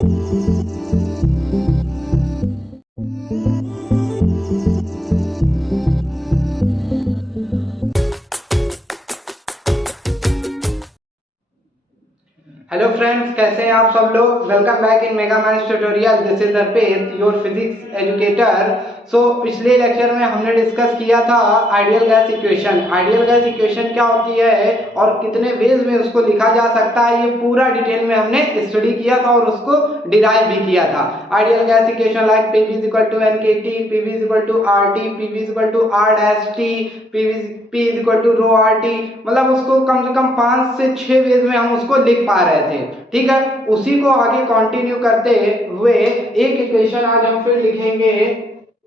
Hello friends, कैसे हैं आप सब लोग। Welcome back in mega maths tutorial. This is Arpit, your physics educator. So पिछले लेक्चर में हमने डिस्कस किया था ideal gas equation. Ideal gas equation क्या होती है और कितने वेज में उसको लिखा जा सकता है, ये पूरा डिटेल में हमने स्टडी किया था और उसको डिराइव भी किया था। Ideal gas equation like PV is equal to NKT, PV is equal to RT, PV is equal to R-T, P is equal to rho RT, मतलब उसको कम से कम 5 से 6 वेज में हम उसको लिख पा रहे थे। ठीक है, उसी को आगे कंटिन्यू करते हुए एक इक्वेशन आज हम फिर लिखेंगे,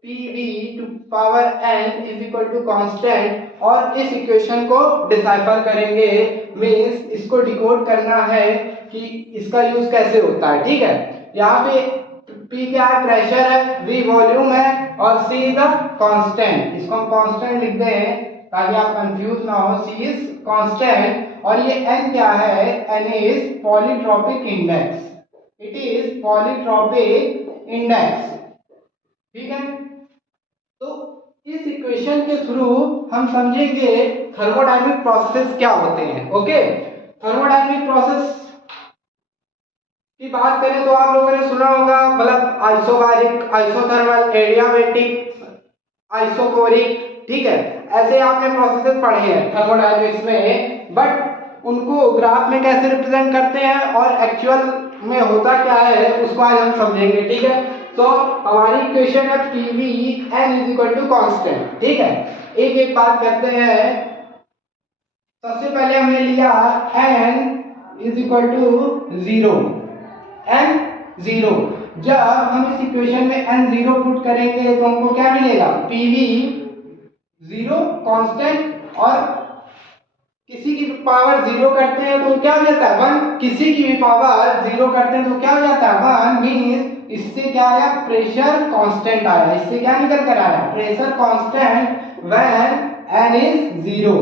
PV to power n is equal to constant, और इस इक्वेशन को डिसाइफर करेंगे। मींस इसको डिकोड करना है कि इसका यूज कैसे होता है। ठीक है, यहाँ पे P क्या है, प्रेशर है, V वॉल्यूम है और C इज द कांस्टेंट। इसको हम कांस्टेंट लिख दें ताकि आप कंफ्यूज ना हो। C इज कांस्टेंट और ये N क्या है, N is polytropic index. It is polytropic index. ठीक है, तो इस इक्वेशन के थ्रू हम समझेंगे थर्मोडायनामिक प्रोसेस क्या होते हैं। ओके, थर्मोडायनामिक प्रोसेस की बात करें तो आप लोगों ने सुना होगा, मतलब आइसोबैरिक, आइसोथर्मल, एडियाबैटिक, आइसोकोरिक। ठीक है, ऐसे आपने प्रोसेसेस पढ़े हैं थर्मोडायनामिक्स में, बट उनको ग्राफ में कैसे रिप्रेजेंट करते हैं और एक्चुअल में होता क्या है उसको आज हम समझेंगे। ठीक है, तो हमारी इक्वेशन है PV n is equal to constant. ठीक है, एक एक बात करते हैं। सबसे पहले हमने लिया n is equal to 0, n 0। जब हम इस इक्वेशन में n 0 पुट करेंगे तो हमको क्या मिलेगा, PV 0 कांस्टेंट, और किसी की पावर 0 करते हैं तो क्या हो जाता है 1। किसी की भी पावर 0 करते हैं तो क्या हो जाता है 1। मींस इससे क्या आया, प्रेशर कांस्टेंट आया। इससे क्या निकल कर आया, pressure constant when n is 0।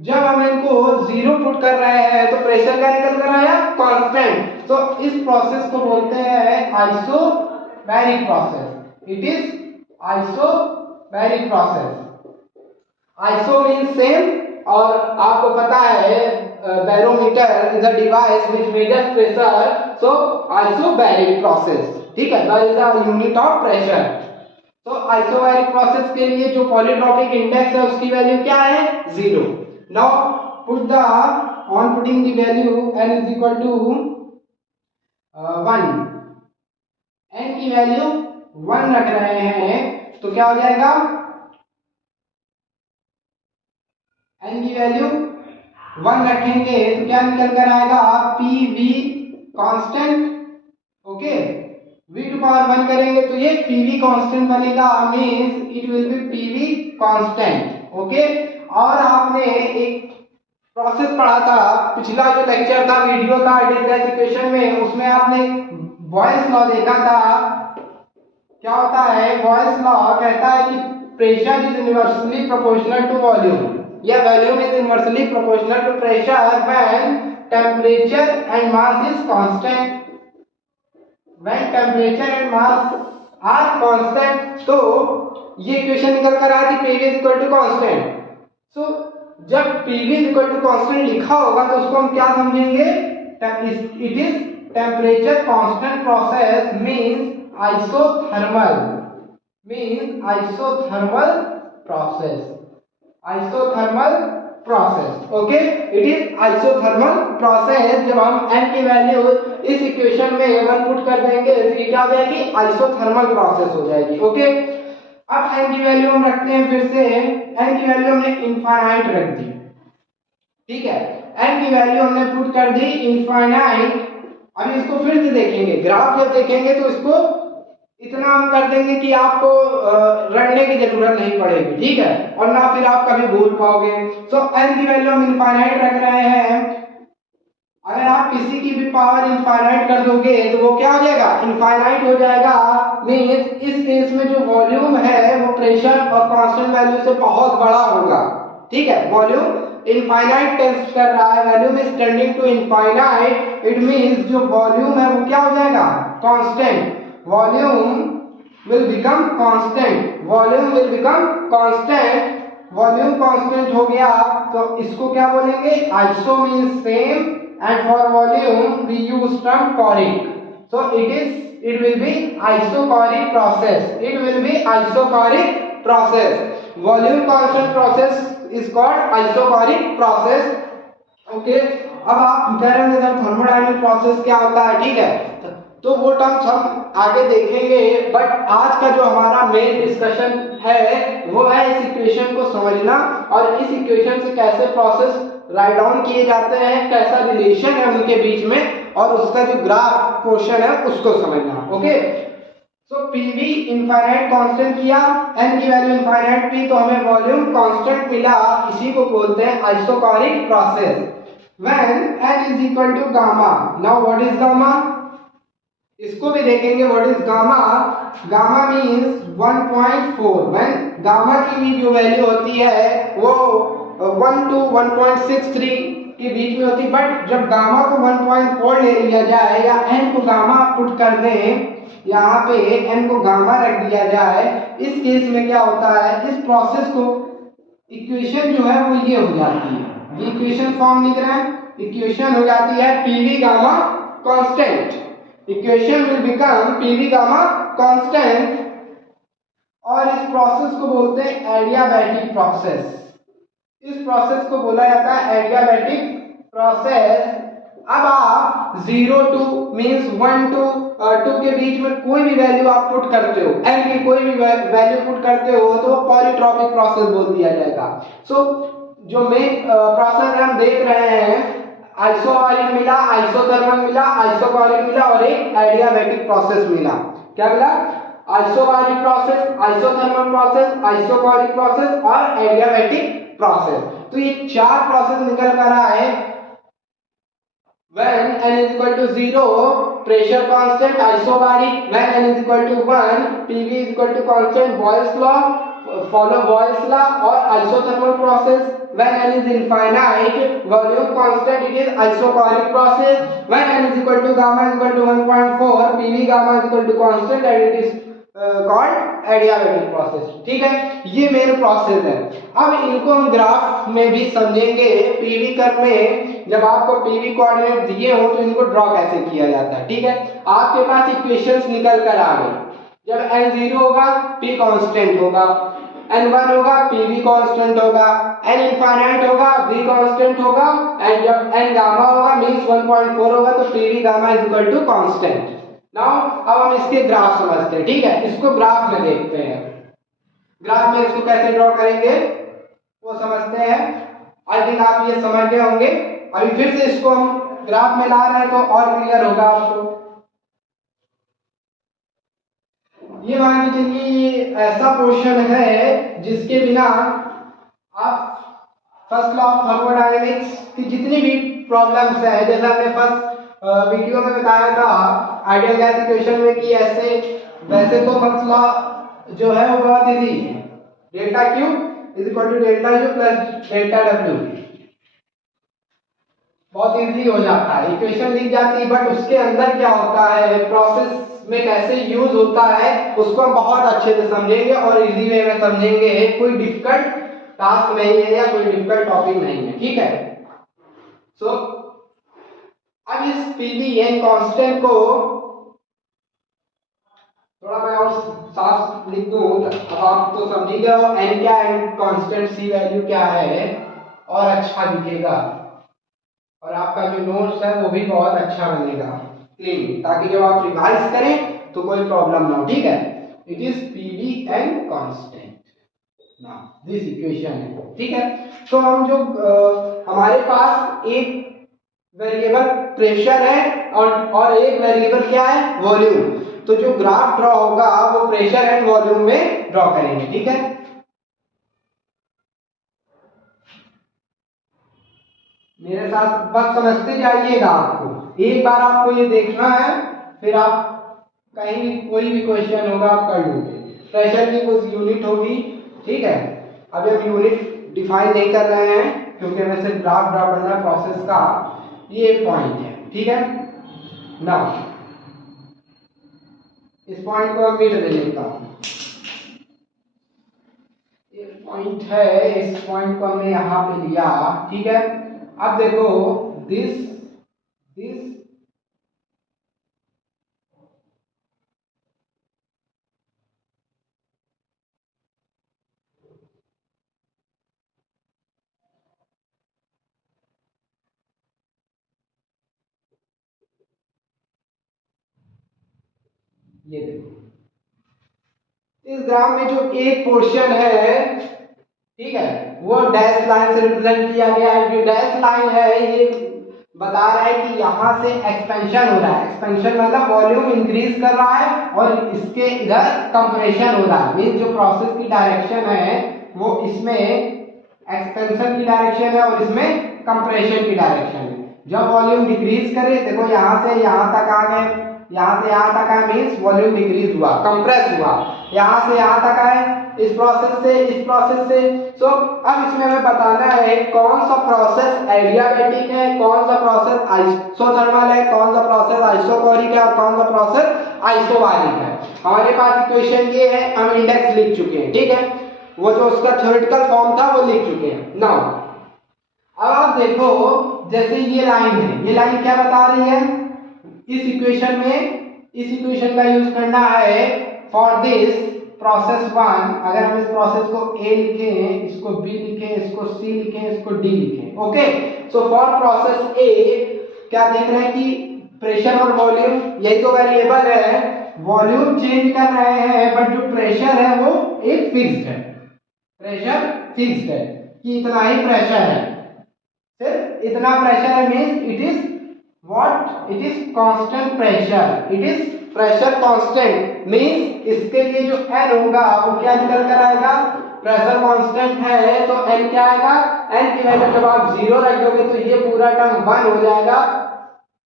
जब हम इनको 0 पुट कर रहे हैं तो प्रेशर क्या निकल कर आया, कांस्टेंट। तो इस प्रोसेस को बोलते हैं isobaric process. It is isobaric process. Iso means same, और आपको पता है barometer is a device which measures pressure, so isobaric process. ठीक है, that is the unit of pressure. तो आइसोबैरिक प्रोसेस के लिए जो पॉलीट्रॉपिक इंडेक्स है उसकी वैल्यू क्या है, 0। Now put the on putting the value n is equal to 1, n की वैल्यू 1 रख रहे हैं तो क्या हो जाएगा, n की वैल्यू 1 रखेंगे तो क्या निकल कर आएगा, PV constant. Okay, V to power 1 करेंगे तो ये PV कांस्टेंट बनेगा। Means it will be PV constant. Okay, और आपने एक प्रोसेस पढ़ा था, पिछला जो लेक्चर था, वीडियो था आइडियल गैस इक्वेशन में, उसमें आपने बॉयल्स लॉ देखा था। क्या होता है, बॉयल्स लॉ कहता है कि pressure is inversely proportional to volume, या volume is inversely proportional to pressure when temperature and mass is constant. When temperature and mass are constant, तो ये इक्वेशन निकल कर आ रही, PV is equal to constant. So जब PV is equal to constant लिखा होगा तो उसको हम क्या समझेंगे, it is temperature constant process, means isothermal, means isothermal process, isothermal process. Okay, it is isothermal process. जब हम n की वैल्यू इस इक्वेशन में 1 पुट कर देंगे तो ये क्या हो जाएगी, आइसोथर्मल प्रोसेस हो जाएगी। ओके, अब n की वैल्यू हम रखते हैं, फिर से n की वैल्यू हमने इनफाइनाइट रख दी। ठीक है, n की वैल्यू हमने पुट कर दी इनफाइनाइट। अब इसको फिर से देखेंगे, ग्राफ जब देखेंगे तो इसको इतना हम कर देंगे कि आपको रटने की जरूरत नहीं पड़ेगी। ठीक है, और ना फिर आप कभी भूल पाओगे। सो n की वैल्यू हम इनफाइनाइट रख रहे हैं। अगर आप किसी की भी पावर इनफाइनाइट कर दोगे तो वो क्या हो जाएगा, इनफाइनाइट हो जाएगा। मींस इस केस में जो वॉल्यूम है वो प्रेशर और कांस्टेंट वैल्यू से बहुत बड़ा होगा। ठीक है, वॉल्यूम इनफाइनाइट टेंस कर रहा है, volume is tending to infinite, it means जो वॉल्यूम है वो क्या हो जाएगा, constant, volume will become constant, volume will become constant, volume constant हो गया तो इसको क्या बोलेंगे, iso means same and for volume we use term choric, so it will be isochoric process, it will be isochoric process, volume constant process is called isochoric process. Okay अब आप कह रहे हैं थर्मोडायनामिक प्रोसेस क्या होता है, ठीक है, तो वो टर्म्स हम आगे देखेंगे, बट आज का जो हमारा मेन डिस्कशन है वो है इस इक्वेशन को समझना और इस इक्वेशन से कैसे प्रोसेस राइट डाउन किए जाते हैं, कैसा रिलेशन है उनके बीच में और उसका जो ग्राफ पोर्शन है उसको समझना। Okay so PV infinite constant किया, एन की वैल्यू इनफाइनाइट थी तो हमें वॉल्यूम कांस्टेंट मिला, इसी को बोलते हैं isochoric process. When n is equal to gamma, now what is gamma, इसको भी देखेंगे what is gamma, gamma means 1.4, व्हेन गामा की भी जो वैल्यू होती है वो 1 to 1.63 के बीच में होती है, बट जब गामा को 1.4 ले लिया जाए या n को गामा पुट कर दें, यहाँ पे n को गामा रख दिया जाए, इस केस में क्या होता है, इस प्रोसेस को इक्वेशन जो है वो ये हो जाती है, ये इक्वेशन फॉर्म लिख रहे हैं, इक्वेशन हो जाती है PV gamma constant, equation will become PV gamma constant, और इस प्रोसेस को बोलते हैं एडियाबैटिक प्रोसेस, इस प्रोसेस को बोला जाता है एडियाबैटिक प्रोसेस। अब आप 0 to मींस 1 to 2 के बीच में कोई भी वैल्यू आप पुट करते हो, n की कोई भी वैल्यू पुट करते हो तो पॉलीट्रॉपिक प्रोसेस बोल दिया जाएगा। सो जो मेन प्रोसेस हम देख रहे हैं, आइसोबैरिक मिला, आइसोथर्मल मिला, आइसोकोरिक मिला और एक एडियाबैटिक प्रोसेस मिला। क्या मिला, isobaric process, isothermal process, isochoric process और एडियाबैटिक प्रोसेस। तो ये चार प्रोसेस निकल कर आए। When n is equal to 0, pressure constant isobaric, when n is equal to 1, PV is equal to constant, Boyle's law, follow Boyle's law, or isothermal process. When n is infinite, volume constant, it is isochoric process. When n is equal to gamma is equal to 1.4, PV gamma is equal to constant and it is called adiabatic process. ठीक है, ये main process है। अब इनको हम graph में भी समझेंगे। पीवी कर्व में जब आपको पीवी कोऑर्डिनेट दिए हो तो इनको ड्रॉ कैसे किया जाता है। ठीक है, आपके पास इक्वेशंस निकल कर आ गई। जब n 0 होगा p कांस्टेंट होगा, n 1 होगा pv कांस्टेंट होगा, n इनफाइनाइट होगा v कांस्टेंट होगा, एंड जब n गामा होगा मींस 1.4 होगा तो pv gamma is equal to constant. Now अब हम इसके ग्राफ समझते हैं। ठीक है, इसको ग्राफ में देखते हैं। ग्राफ में इसको कैसे ड्रॉ करेंगे वो समझते हैं। आई थिंक आप ये समझ गए होंगे। अभी फिर से इसको हम ग्राफ में ला रहे हैं तो और क्लियर होगा आपको। ये मान के चलिए ऐसा पोर्शन है जिसके बिना आप फर्स्ट लॉ ऑफ थर्मोडायनेमिक्स की जितनी भी प्रॉब्लम्स है, जैसा हमने फर्स्ट वीडियो में बताया था आइडियल गैस इक्वेशन में कि ऐसे वैसे तो फर्स्ट लॉ जो है वो बहुत इजी है। Delta Q is equal to delta U plus delta W, बहुत इजी हो जाता है, इक्वेशन लिख जाती है। बट उसके अंदर क्या होता है, प्रोसेस में कैसे यूज होता है, उसको हम बहुत अच्छे से समझेंगे और इजी वे में समझेंगे। कोई डिफिकल्ट टास्क नहीं है या कोई डिफिकल्ट टॉपिक नहीं है। ठीक है, सो अब इस PVn कांस्टेंट को थोड़ा मैं और साफ लिख दूं, अब आप तो समझ गए हो n क्या है, कांस्टेंट c वैल्यू क्या है, और अच्छा दिखेगा और आपका जो नोट्स है वो भी बहुत अच्छा बनेगा क्लीन, ताकि जब आप रिवाइज करें तो कोई प्रॉब्लम ना हो। ठीक है, it is PVn constant, now this equation है। ठीक है, तो हम जो हमारे पास एक वेरिएबल प्रेशर है और एक वेरिएबल क्या है, वॉल्यूम। तो जो ग्राफ ड्रॉ होगा वो प्रेशर एंड वॉल्यूम में ड्रॉ करेंगे। ठीक है, मेरे साथ बस समझते जाइएगा। आपको एक बार आपको ये देखना है, फिर आप कहीं भी कोई भी क्वेश्चन होगा आप कर लोगे। प्रेशर की कुछ यूनिट होगी। ठीक है, अभी हम यूनिट डिफाइन नहीं कर रहे हैं क्योंकि हमें सिर्फ ग्राफ ड्रॉ करना है प्रोसेस का, ये पॉइंट है। ठीक है, नाउ इस पॉइंट को मिड ले लेता हूं, एक पॉइंट है, इस पॉइंट को हमने यहां पे लिया, ठीक है। अब देखो दिस दिस ये देखो इस ग्राफ में जो एक पोर्शन है, ठीक है, वो डैश लाइन से रिप्रेजेंट किया गया है। जो डैश लाइन है ये बता रहा है कि यहाँ से एक्सपेंशन हो रहा है। एक्सपेंशन मतलब वॉल्यूम इंक्रीज कर रहा है और इसके इधर कंप्रेशन हो रहा है। मींस जो प्रोसेस की डायरेक्शन है वो इसमें एक्सपेंशन की डायरेक्शन है और इसमें कंप्रेशन की डायरेक्शन है। जब वॉल्यूम डिक्रीज करे, देखो यहाँ से यहाँ तक आ गए, यहाँ से यहाँ तक आए, मींस वॉल्यूम डिक्रीज हुआ, कंप्रेस हुआ। यहाँ से यहाँ तक आए, इस प्रोसेस से इस प्रोसेस से। सो अब इसमें हमें बताना है कौन सा प्रोसेस एडियाबैटिक है, कौन सा प्रोसेस आइसोथर्मल है, कौन सा प्रोसेस आइसोकोरिक है और कौन सा प्रोसेस आइसोबारिक है। हमारे पास इक्वेशन ये है, हम इंडेक्स लिख चुके हैं, ठीक है। वो जो उसका थ्योरेटिकल फॉर्म था वो लिख चुके हैं। नाउ अब आप देखो, जैसे ये लाइन है, ये लाइन क्या बता रही है, इस इक्वेशन में इस इक्वेशन का यूज करना है फॉर दिस प्रोसेस 1। अगर हम इस प्रोसेस को ए लिखें, इसको बी लिखें, इसको सी लिखें, इसको डी लिखें, ओके। सो फॉर प्रोसेस ए क्या देख रहे हैं कि प्रेशर और वॉल्यूम यही तो वेरिएबल है। वॉल्यूम चेंज कर रहे हैं बट जो प्रेशर है वो एक फिक्स्ड है। प्रेशर फिक्स्ड है कि इतना ही प्रेशर है, सिर्फ इतना प्रेशर है। Means it is what, it is constant pressure, it is pressure constant. Means इसके लिए जो n होगा वो क्या निकल कर आएगा, प्रेशर कांस्टेंट है तो n क्या आएगा, n की वैल्यू जब आप 0 रख दोगे तो ये पूरा टर्म 1 हो जाएगा,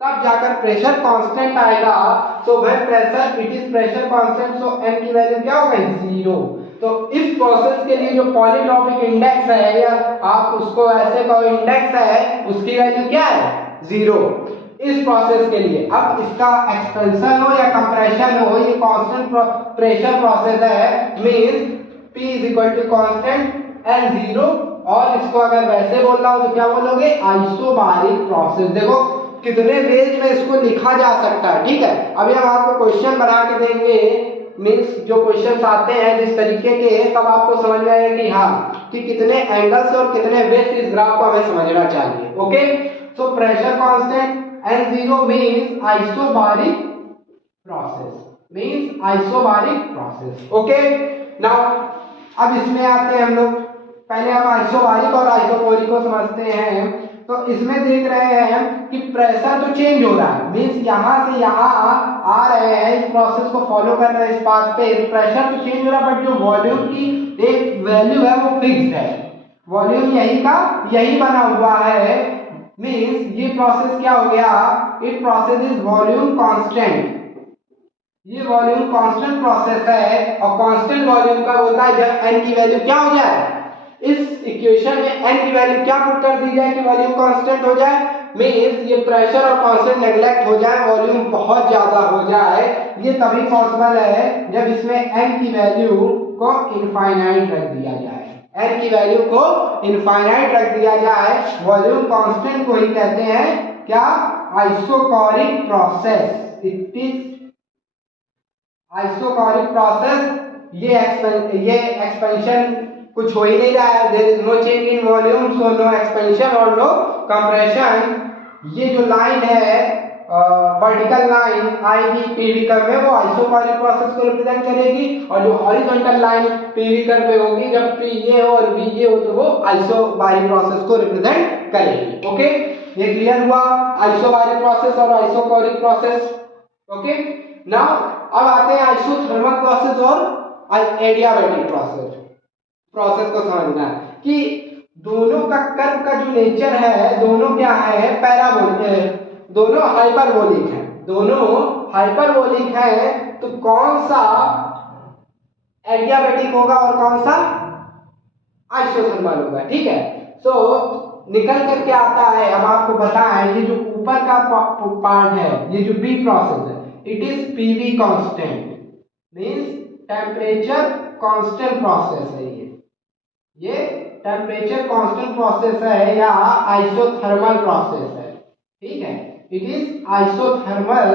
तब जाकर प्रेशर कांस्टेंट आएगा। So when pressure, it is pressure constant, so n की वैल्यू क्या होगा, 0। तो इस प्रोसेस के लिए जो पॉलीट्रॉपिक इंडेक्स है, या आप उसको ऐसे कहो इंडेक्स है, उसकी वैल्यू क्या है, 0 इस प्रोसेस के लिए। अब इसका एक्सपेंशन हो या कंप्रेशन हो, ये कांस्टेंट प्रेशर प्रोसेस है। Means P is equal to constant N 0। और इसको अगर वैसे बोलना हो तो क्या बोलोगे, आइसोबारिक प्रोसेस। देखो कितने वेज में इसको लिखा जा सकता है, ठीक है। अभी हम आपको क्वेश्चन बना के देंगे, मींस जो क्वेश्चंस आते हैं जिस तरीके के, तब आपको समझ में आएगा कि हाँ कि कितने एंगल्स और कितने वेज इस ग्राफ को हमें समझना चाहिए, okay. So pressure constant N0 means isobaric process, means isobaric process, okay। now अब इसमें आते हैं हम लोग, पहले हम आइसोबारिक और आइसोकोरिक को समझते हैं। तो इसमें देख रहे हैं कि प्रेशर तो चेंज हो रहा है, मींस यहाँ से यहाँ आ रहे हैं, इस प्रोसेस को फॉलो कर रहे हैं, इस पाथ पे प्रेशर तो चेंज हो रहा है बट जो वॉल्यूम की एक वैल्यू है वो फिक्स्ड है। वॉल्यूम यही का यही बना हुआ है। मींस ये प्रोसेस क्या हो गया, it process is volume constant. ये वॉल्यूम कांस्टेंट प्रोसेस है और कांस्टेंट वॉल्यूम का होता है जब n की वैल्यू क्या हो जाए, इस इक्वेशन में n की वैल्यू क्या पुट कर दी जाए कि वॉल्यूम कांस्टेंट हो जाए। मींस ये प्रेशर और कांस्टेंट नेग्लेक्ट हो जाए, वॉल्यूम बहुत ज्यादा हो जाए। ये तभी पॉसिबल है जब इसमें n की वैल्यू को इनफाइनाइट रख दिया जाए, n की वैल्यू को इनफाइनाइट रख दिया जाए। वॉल्यूम कांस्टेंट को ही कहते हैं क्या, isochoric process. It is isochoric process. ये एक्सपेंशन कुछ हो ही नहीं रहा है, there is no change in volume, so no expansion और नो कंप्रेशन। ये जो लाइन है वर्टिकल लाइन आएगी पीवी कर्व में, वो आइसोकोरिक प्रोसेस को रिप्रेजेंट करेगी, और जो हॉरिजॉन्टल लाइन पीवी कर्व पे होगी, जब पी ये हो और बी ये हो, तो वो आइसोबारिक प्रोसेस को रिप्रेजेंट करेगी, ओके। ये क्लियर हुआ, आइसोबारिक प्रोसेस और आइसोकोरिक प्रोसेस, ओके। नाउ अब आते हैं आइसोथर्मल प्रोसेस और एडियाबैटिक प्रोसेस को समझना है कि दोनों का कर्व का जो नेचर है, दोनों क्या है, पैराबोलिक, दोनों हाइपरबोलिक है, दोनों हाइपरबोलिक है। तो कौन सा एडियाबैटिक होगा और कौन सा आइसोथर्मल होगा, ठीक है। सो निकल कर क्या आता है, अब आपको बताएं, ये जो ऊपर का पार्ट है, ये जो बी प्रोसेस है, it is PV constant, means temperature constant process है ये टेम्परेचर कांस्टेंट प्रोसेस है या आइसोथर्मल प्रोसेस है, ठीक है। It is isothermal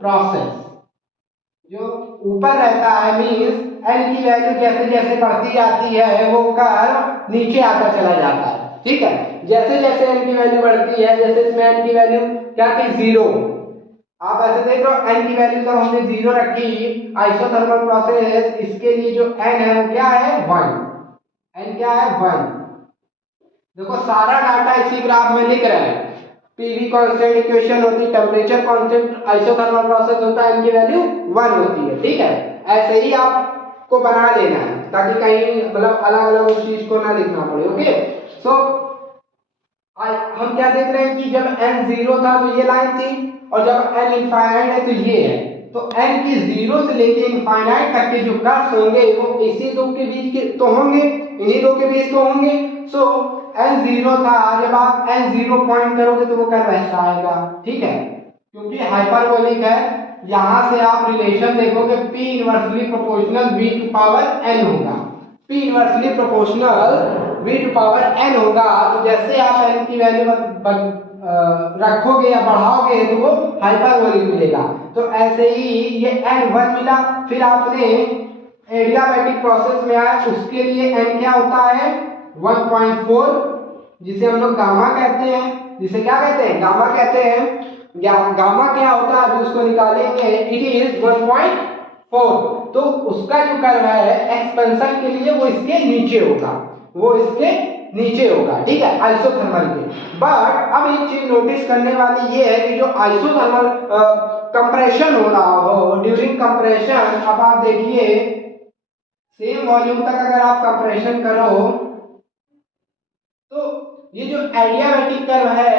process. जो ऊपर रहता है मीन्स एन की वैल्यू जैसे जैसे बढ़ती जाती है वो कर्व नीचे आता चला जाता है, ठीक है। जैसे जैसे एन की वैल्यू बढ़ती है, जैसे इसमें एन की वैल्यू क्या थी 0, आप ऐसे देख लो एन की वैल्यू जब हमने 0 रखी आइसोथर्मल प्रोसेस, इसके लिए जो एन है वो क्या है 1, एन क्या है 1। देखो सारा डाटा इसी ग्राफ में लिख रहा है। पीवी कांस्टेंट इक्वेशन होती है, टेम्परेचर कांस्टेंट आइसोथर्मल प्रोसेस होता है, इनकी वैल्यू 1 होती है, ठीक है। ऐसे ही आपको बना लेना है ताकि कहीं मतलब अलग अलग उस चीज को ना लिखना पड़े, ओके। सो हम क्या देख रहे हैं कि जब n 0 था तो ये लाइन थी, और जब n इनफाइनाइट है तो ये है। तो n की 0 से लेके इनफाइनाइट तक के जो कर्व्स होंगे वो इसी दो के बीच के तो होंगे, इन्हीं दो के बीच तो होंगे। सो n 0 था, जब आप n 0 पॉइंट करोगे तो वो कर्व ऐसा आएगा, ठीक है, क्योंकि हाइपरबोलिक है। यहां से आप रिलेशन देखोगे p inversely proportional v to power n होगा, p inversely proportional v to power n होगा। तो जैसे आप n की वैल्यू रखोगे या बढ़ाओगे तो वो हाइपरबोलिक मिलेगा। तो ऐसे ही ये n1 मिला, फिर आपने एडियाबैटिक प्रोसेस में आया, उसके लिए n क्या होता है 1.4, जिसे हम लोग गामा कहते हैं, जिसे क्या कहते हैं गामा कहते हैं। गामा क्या होता है अभी उसको निकालेंगे। इट इज 1.4, तो उसका जो कर्व है एक्सपेंशन के लिए वो इसके नीचे होगा, वो इसके नीचे होगा, ठीक है, आइसोथर्मल के। बट अब एक चीज नोटिस करने वाली ये है कि जो आइसोथर्मल कंप्रेशन हो रहा हो ड्यूरिंग कंप्रेशन, अब आप देखिए सेम वॉल्यूम तक अगर आप कंप्रेशन करो तो ये जो एडियाबैटिक कर्व है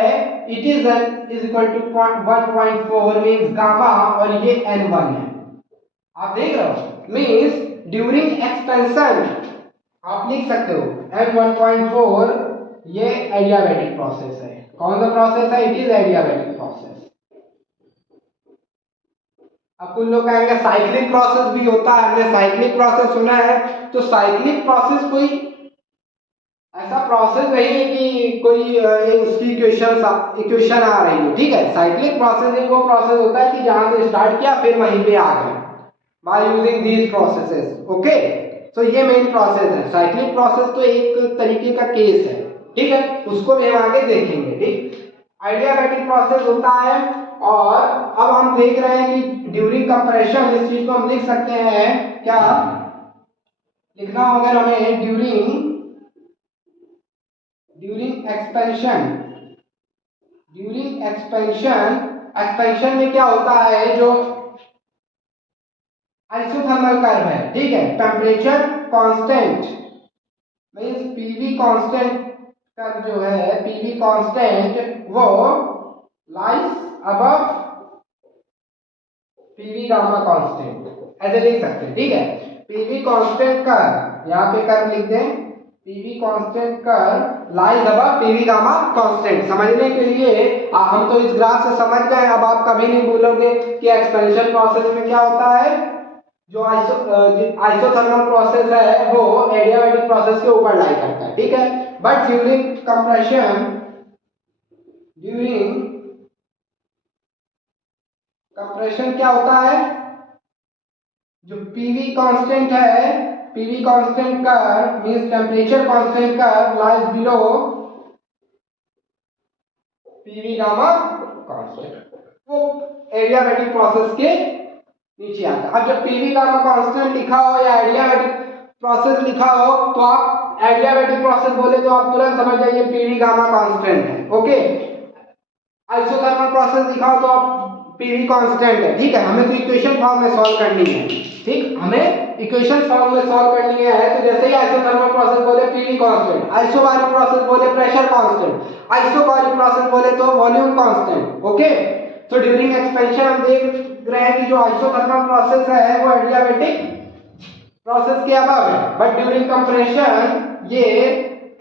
it is equal to 1.4 means gamma, और ये n1 है, आप देख रहे हो। मींस ड्यूरिंग एक्सपेंशन आप लिख सकते हो n1.4, ये एडियाबैटिक प्रोसेस है। कौन सा प्रोसेस है? It is adiabatic process. अब कुछ लोग कहेंगे साइक्लिक प्रोसेस भी होता है, हमने साइक्लिक प्रोसेस सुना है। तो साइक्लिक प्रोसेस कोई ऐसा प्रोसेस नहीं है कि कोई उसकी इक्वेशन आ रही है, ठीक है। साइक्लिक प्रोसेस एक वो प्रोसेस होता है कि जहां से स्टार्ट किया फिर वहीं पे आ गए by using these processes, okay. तो ये मेन प्रोसेस है। साइक्लिक प्रोसेस तो एक तरीके का केस है, ठीक है, उसको भी हम आगे देखेंगे, ठीक। आइडियाबैटिक प्रोसेस होता है, और अब हम देख रहे हैं कि ड्यूरिंग कंप्रेशन इस चीज को हम लिख सकते हैं, क्या लिखना होगा हमें, ड्यूरिंग एक्सपेंशन। ड्यूरिंग एक्सपेंशन में क्या होता है, जो आइसोथर्मल कर्व है, ठीक है, temperature constant means PV constant curve जो है, पीवी कांस्टेंट वो lies above PV gamma constant, ऐसे लिख सकते हैं, ठीक है। पीवी कांस्टेंट कर्व, यहाँ पे कर्व लिख दें, PV constant curve lies above PV gamma constant. समझने के लिए हम तो इस ग्राफ से समझ गए, अब आप कभी नहीं भूलोगे कि एक्सपेंशन प्रोसेस में क्या होता है, जो आइसोथर्मल प्रोसेस है वो एडियाबैटिक प्रोसेस के ऊपर लाई करता है, ठीक है। बट ड्यूरिंग कंप्रेशन क्या होता है, जो पीवी कांस्टेंट है, PV constant curve means temperature constant curve lies below PV gamma constant, वो एडियाबैटिक प्रोसेस के नीचे आता है। अब जब पीवी गामा कांस्टेंट लिखा हो या एडियाबैटिक प्रोसेस लिखा हो तो आप एडियाबैटिक प्रोसेस बोले तो आप तुरंत समझ जाइए पीवी गामा कांस्टेंट है, ओके। आइसोथर्मल प्रोसेस लिखा हो तो आप पीवी कांस्टेंट है, ठीक है। हमें तो इक्वेशन फॉर्म में सॉल्व करनी है, ठीक, हमें इक्वेशन फॉर्म में सॉल्व करनी है। तो जैसे ही आइसोथर्मल प्रोसेस बोले पीवी कांस्टेंट, आइसोबारिक प्रोसेस बोले प्रेशर कांस्टेंट, आइसोबारिक प्रोसेस बोले तो वॉल्यूम कांस्टेंट, ओके। तो ड्यूरिंग एक्सपेंशन हम देख रहे हैं कि जो आइसोथर्मल प्रोसेस है वो एडियाबैटिक प्रोसेस के अबव है, बट ड्यूरिंग कंप्रेशन ये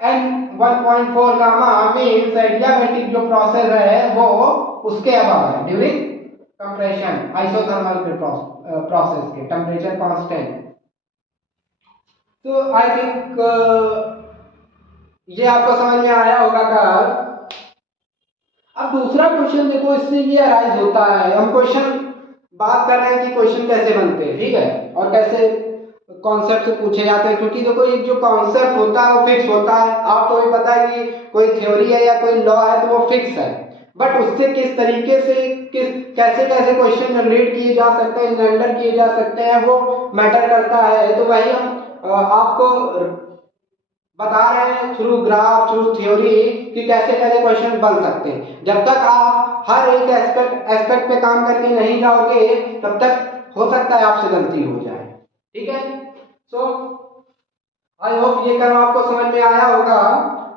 n1.4 गामा मींस एडियाबैटिक जो प्रोसेस है वो उसके अबव है, ड्यूरिंग कंप्रेशन आइसोथर्मल के प्रोसेस के टेम्परेचर कांस्टेंट। तो आई थिंक ये आपको समझ में आया होगा कर। अब दूसरा क्वेश्चन देखो, इससे ये अराइज होता है, हम क्वेश्चन बात कर रहे हैं कि क्वेश्चन कैसे बनते हैं, ठीक है, और कैसे कॉन्सेप्ट से पूछे जाते हैं, क्योंकि देखो ये जो कॉन्सेप्ट होता है वो फिक्स होता है। आपको भी पता है कि कोई थ्योरी है या कोई लॉ है तो वो फिक्स है, बट उससे किस तरीके से कैसे कैसे क्वेश्चन जनरेट किए जा सकते हैं, रेंडर किए जा सकते हैं, वो मैटर करता है। तो वही हम आपको बता रहे हैं थ्रू ग्राफ, थ्रू थ्योरी, कि कैसे कैसे क्वेश्चन बन सकते हैं। जब तक आप हर एक एस्पेक्ट पे काम करके नहीं जाओगे तब तक हो सकता है आपसे गलती हो जाए, ठीक है। सो आई होप ये कर्व आपको समझ में आया होगा।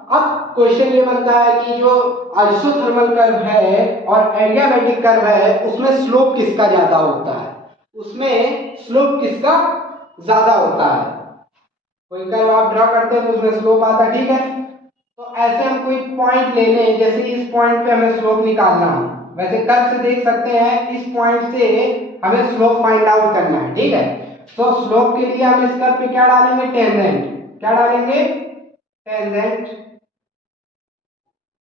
अब क्वेश्चन ये बनता है कि जो आइसोथर्मल कर्व है और एडियाबैटिक कर्व है उसमें स्लोप किसका ज्यादा होता है, उसमें स्लोप किसका ज्यादा होता है। कोई कर्व आप ड्रॉ करते हैं तो उसमें स्लोप आता है, ठीक है। तो ऐसे हम कोई पॉइंट ले लें, जैसे इस पॉइंट पे हमें स्लोप निकालना हो, वैसे कर्व से देख सकते हैं इस पॉइंट से हमें स्लोप फाइंड आउट करना है, ठीक है। तो स्लोप के लिए हम इस कर्व पे क्या डालेंगे, टेंजेंट। क्या डालेंगे, टेंजेंट,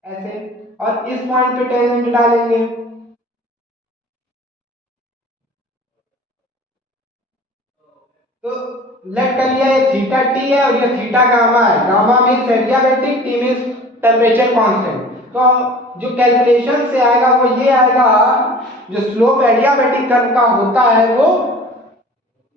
ऐसे, और इस पॉइंट पे टेंजेंट डालेंगे। तो लेट कर लिया ये थीटा टी है और ये थीटा गामा है। Gamma means adiabatic, T means temperature constant. तो जो कैलकुलेशन से आएगा वो ये आएगा, जो स्लोप एडियाबैटिक कर्व का होता है वो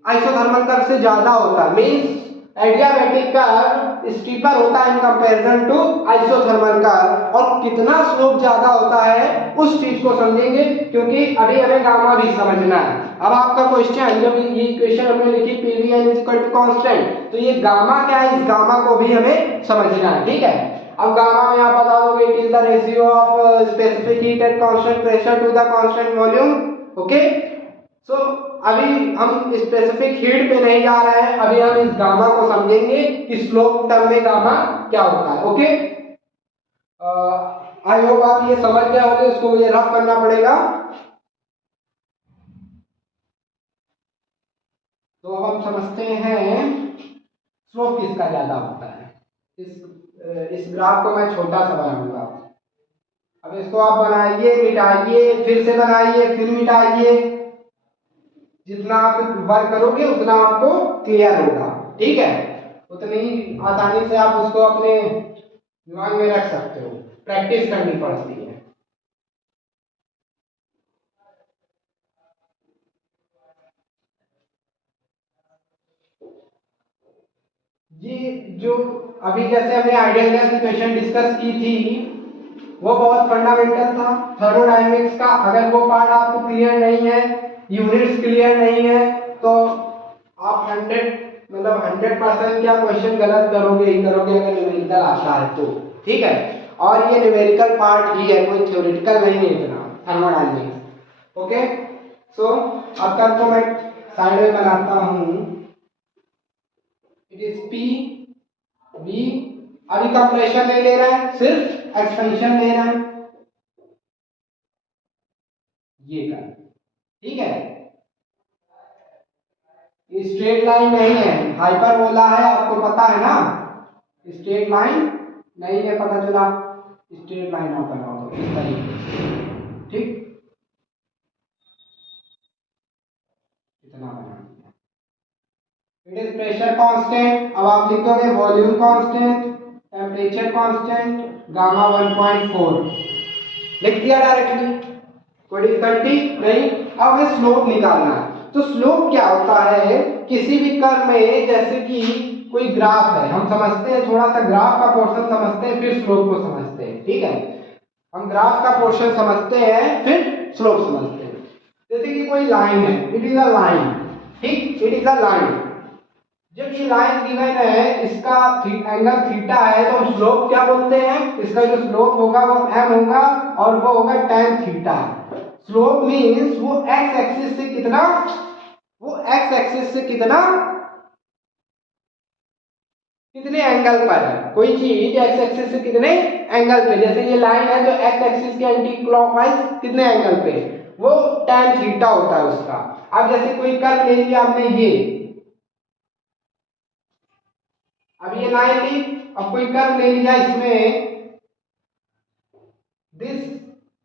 आइसोथर्मल कर्व से ज्यादा होता है। मींस एडियाबैटिक कर्व स्टीपर होता है in comparison to isothermal curve, और कितना स्लोप ज्यादा होता है उस चीज को समझेंगे, क्योंकि अभी हमें गामा भी समझना है। अब आपका क्वेश्चन, जब ये इक्वेशन हमने लिखी PV n equal to constant, तो ये गामा क्या है, इस गामा को भी हमें समझना है, ठीक है। अब गामा में आप बता दोगे it is the ratio of specific heat at constant pressure to the constant volume, okay. So अभी हम स्पेसिफिक हीट पे नहीं जा रहे हैं, अभी हम इस गामा को समझेंगे कि स्लोप टर्म में गामा क्या होता है, ओके। आई होप आप ये समझ गए होंगे, इसको मुझे रफ करना पड़ेगा। तो अब हम समझते हैं स्लोप किसका ज्यादा होता है। इस ग्राफ को मैं छोटा सा बनाऊंगा। अब इसको आप बनाइए, मिटाइए, फिर से बनाइए, फिर मिटाइए। जितना आप वर्क करोगे उतना आपको क्लियर होगा, ठीक है। उतनी आसानी से आप उसको अपने दिमाग में रख सकते हो, प्रैक्टिस करनी पड़ती है। ये जो अभी जैसे हमने आइडियल गैस इक्वेशन डिस्कस की थी वो बहुत फंडामेंटल था थर्मोडायनेमिक्स का। अगर वो पार्ट आपको क्लियर नहीं है, यूनिट्स क्लियर नहीं है, तो आप 100% क्या क्वेश्चन गलत करोगे ही करोगे अगर न्यूमेरिकल आता है तो, ठीक है। और ये न्यूमेरिकल पार्ट ही है, कोई थ्योरेटिकल नहीं है इतना थर्मोडायनेमिक्स, ओके। सो अब तक को मैं साइड में बनाता हूं, इट इज पी वी। अभी कंप्रेशन नहीं ले रहा है, सिर्फ एक्सपेंशन ले रहा है, ये कर, ठीक है। स्ट्रेट लाइन नहीं है, हाइपरबोला है, आपको पता है ना। स्ट्रेट लाइन नहीं है, पता चला। स्ट्रेट लाइन आप बनाओ तो इस तरीके से, ठीक, इतना बना दिया। It is pressure constant. अब आप लिख दोगे volume constant, temperature constant, gamma 1.4 लिख दिया डायरेक्टली, कोई डिफिकल्टी नहीं। अब हमें स्लोप निकालना है। तो स्लोप क्या होता है, किसी भी कर्व में, जैसे कि कोई ग्राफ है, हम समझते हैं थोड़ा सा ग्राफ का पोर्शन समझते हैं फिर स्लोप को समझते हैं, ठीक है। हम ग्राफ का पोर्शन समझते हैं फिर स्लोप समझते हैं। जैसे कि कोई लाइन है, इट इज अ लाइन, ठीक, इट इज अ लाइन। जब ये लाइन गिवन है, इसका एंगल थीटा है, तो स्लोप क्या बोलते हैं, इसका जो स्लोप होगा वो m होगा और वो होगा tan थीटा। स्लोप मींस वो x एक्सिस से कितना, वो x एक्सिस से कितना, कितने एंगल पर है कोई चीज, x एक्सिस से कितने एंगल पे। जैसे ये लाइन है तो x एक्सिस के एंटी क्लॉकवाइज कितने एंगल पे, वो tan थीटा होता है उसका। अब जैसे कोई कर्व ले लिया आपने ये, अब ये लाइन ली, अब कोई कर्व ले लिया इसमें दिस,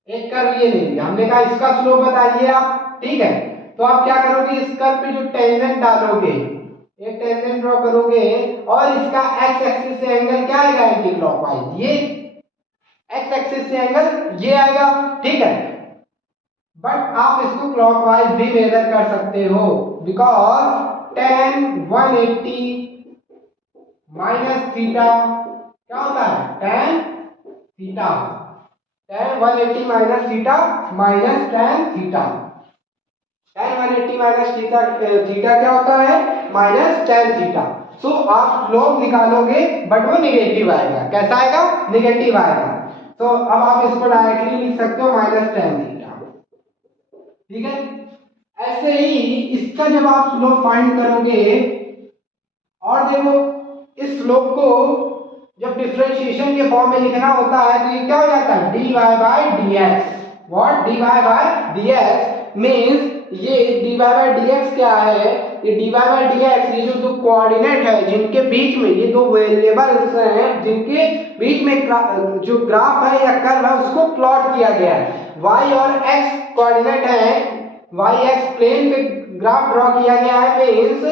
एक कर्व ये ले लिया, हमने कहा इसका स्लोप बताइए आप, ठीक है। तो आप क्या करोगे, इस कर्व पे जो टेंजेंट डालोगे, एक टेंजेंट ड्रॉ करोगे और इसका एक्स एक्सिस से एंगल क्या आएगा एंटी क्लॉकवाइज, ये एक्स एक्सिस से एंगल ये आएगा, ठीक है। बट आप इसको क्लॉकवाइज भी मेजर कर सकते हो, बिकॉज tan 180 माइनस थीटा क्या होता है, tan theta, tan 180 minus theta minus tan theta, tan 180 minus theta, theta क्या होता है माइनस tan थीटा। सो आप स्लोप निकालोगे बट वो निगेटिव आएगा, कैसा आएगा, निगेटिव आएगा। तो अब आप इसको डायरेक्टली लिख सकते हो माइनस tan थीटा, ठीक है। ऐसे ही इसका जब आप स्लोप फाइंड करोगे, और देखो इस स्लोप को जब डिफरेंशिएशन के फॉर्म में लिखना होता है तो ये क्या हो जाता है, dy by dx। What, dy by dx means ये dy बाय dx क्या है, ये dy बाय dx ये जो दो कोऑर्डिनेट है जिनके बीच में, ये दो वेरिएबल्स हैं जिनके बीच में जो ग्राफ है या कर्व है उसको प्लॉट किया गया है। y और x कोऑर्डिनेट है, y x प्लेन पे ग्राफ ड्रॉ किया गया है, मींस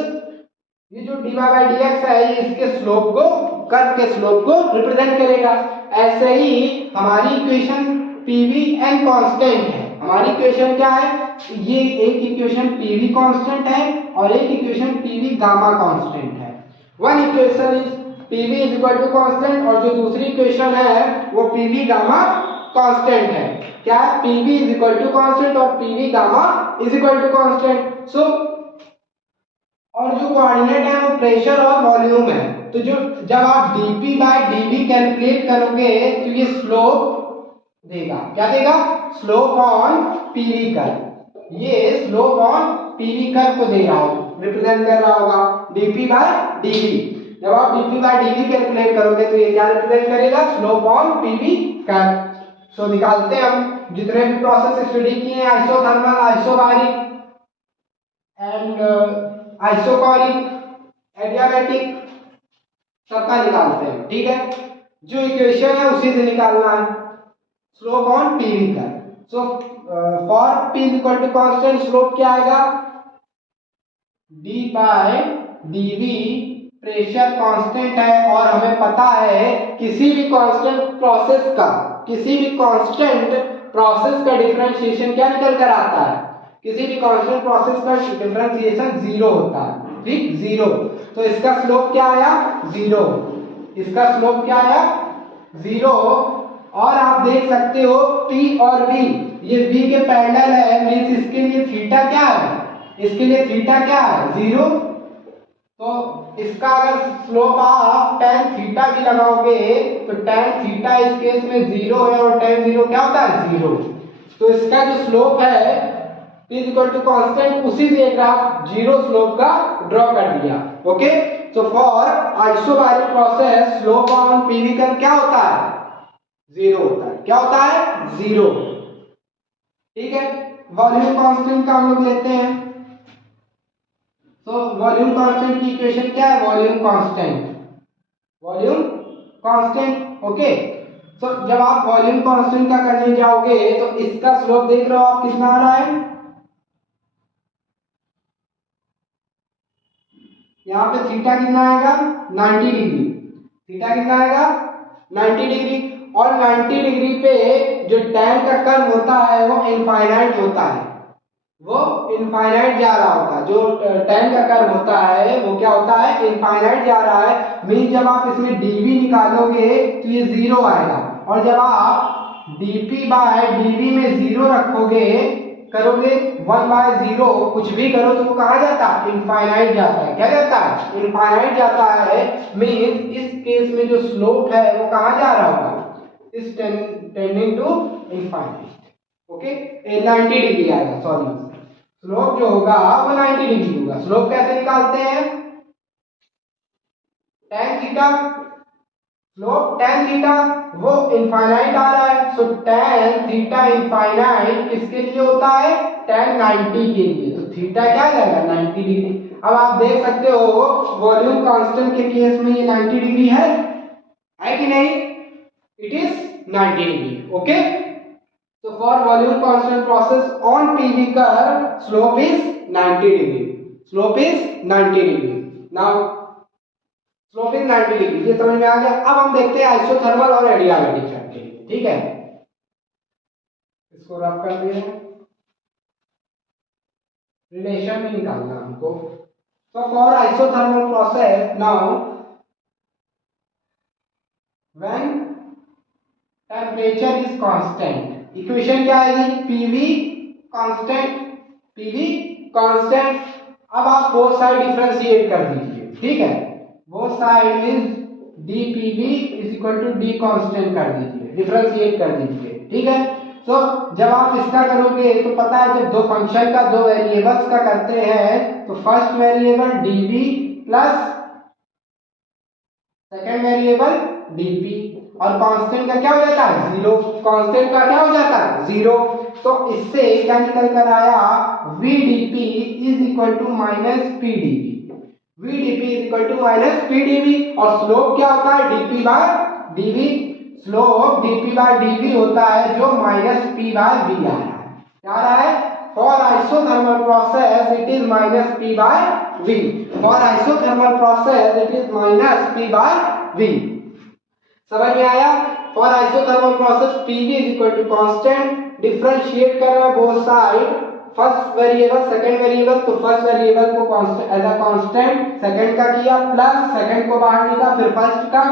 ये जो dy बाय dx है ये इसके स्लोप को, कर्व के स्लोप को रिप्रेजेंट करेगा। ऐसे ही हमारी इक्वेशन pv n कांस्टेंट है, हमारी इक्वेशन क्या है, ये एक इक्वेशन pv कांस्टेंट है और एक इक्वेशन pv गामा कांस्टेंट है। One equation is pv is equal to constant और जो दूसरी इक्वेशन है वो pv गामा कांस्टेंट है। क्या है, pv is equal to constant और pv gamma is equal to constant. So और जो कोऑर्डिनेट है वो प्रेशर और वॉल्यूम है, तो जो जब आप dp बाय dv कैलकुलेट करोगे तो ये स्लोप देगा, क्या देगा, स्लोप ऑन pv कर्व, ये स्लोप ऑन pv कर्व को दे रहा हो, रिप्रेजेंट कर रहा होगा dp बाय dv। जब आप dp बाय dv कैलकुलेट करोगे तो ये क्या रिप्रेजेंट करेगा, स्लोप ऑन pv कर्व। सो निकालते हैं हम जितने भी प्रोसेस स्टडी किए हैं, isothermal, isobaric and isochoric, adiabatic, सबका निकालते हैं, ठीक है। जो इक्वेशन है उसी से निकालना है स्लोप ऑन pv का। So for p is equal to constant, slope क्या आएगा, d by dv, pressure constant है और हमें पता है किसी भी कांस्टेंट प्रोसेस का, किसी भी कांस्टेंट प्रोसेस का डिफरेंशिएशन क्या निकल कर आता है, किसी भी कांस्टेंट प्रोसेस का डिफरेंशिएशन जीरो होता है, ठीक, जीरो। तो इसका स्लोप क्या आया, जीरो, इसका स्लोप क्या आया, जीरो। और आप देख सकते हो p और v ये v के पैरेलल है, मींस इसके लिए थीटा क्या है, इसके लिए थीटा क्या है, जीरो। तो इसका अगर स्लोप आप tan थीटा भी लगाओगे तो tan थीटा इस केस में जीरो है और tan जीरो क्या होता है, जीरो। तो इसका जो स्लोप है p is equal to constant, उसी से ग्राफ जीरो स्लोप का ड्रॉ कर दिया, okay. So for isobaric process slope on pv curve क्या होता है, जीरो होता है, क्या होता है, जीरो, ठीक है। वॉल्यूम कांस्टेंट का हम लोग लेते हैं। तो वॉल्यूम कांस्टेंट की इक्वेशन क्या है, volume constant, volume constant, okay. तो जब आप वॉल्यूम कांस्टेंट का करने जाओगे तो इसका स्लोप देख रहे हो आप कितना आ रहा है, यहाँ पे थीटा कितना आएगा, 90 डिग्री, थीटा कितना आएगा, 90 डिग्री। और 90 डिग्री पे जो tan का कर्व होता है वो इनफाइनाइट होता है, वो इनफाइनाइट जा रहा होता है, जो tan का कर्व होता है वो क्या होता है, इनफाइनाइट जा रहा है। मीन जब आप इसमें dv निकालोगे तो ये जीरो आएगा, और जब आप dp बाय dv में जीरो रखोगे, करोगे 1 बाय 0 कुछ भी करो तो वो कहाँ जाता है, इनफाइनाइट जाता है, क्या जाता है, इनफाइनाइट जाता है। मींस इस केस में जो स्लोप है वो कहाँ जा रहा होगा, इस tending to infinite, okay. 90 degree आएगा, सॉरी, स्लोप जो होगा वो 90 डिग्री होगा। स्लोप कैसे निकालते हैं, tan theta, slope tan theta वो इनफाइनाइट आ रहा है, सो tan थीटा इनफाइनाइट किसके लिए होता है, tan 90 के लिए, तो थीटा क्या आ जाएगा 90 डिग्री। अब आप देख सकते हो वॉल्यूम कांस्टेंट के केस में ये 90 डिग्री है कि नहीं, it is 90 degree. Okay, so for volume constant process on PV curve slope is 90 degree, slope is 90 degree। now slope is 90 degree, ये समझ में आ गया। अब हम देखते हैं आइसोथर्मल और एडियाबैटिक चैप्टर के लिए, ठीक है, इसको रफ कर दे रहे हैं, रिलेशन भी निकालना हमको। so for isothermal process now when temperature is constant, equation क्या आएगी, पीवी कांस्टेंट, पीवी कांस्टेंट। अब आप बोथ साइड डिफरेंशिएट कर दीजिए, ठीक है, both side means dPV is equal to d constant कर दीजिए, डिफरेंशिएट कर दीजिए, ठीक है। तो जब आप इसका करोगे तो पता है जब दो फंक्शन का दो वेरिएबल्स का करते हैं तो first variable dV plus second variable dP और कांस्टेंट का क्या हो जाता है जीरो, कांस्टेंट का क्या हो जाता है जीरो। तो इससे क्या निकल कर आया VdP is equal to minus PdV, VdP is equal to minus PdV। और स्लोप क्या होता है dP by dV, slope dP by dV होता है जो माइनस P बाय V आ रहा है, क्या आ रहा है, for isothermal process it is minus P by V, for isothermal process it is minus P by V। समझ में आया। For isothermal process PV is equal to constant, differentiate कर रहा है both side, first variable second variable, तो first variable को constant as a constant, second का किया प्लस सेकंड को बाहर निकाला फिर फर्स्ट का,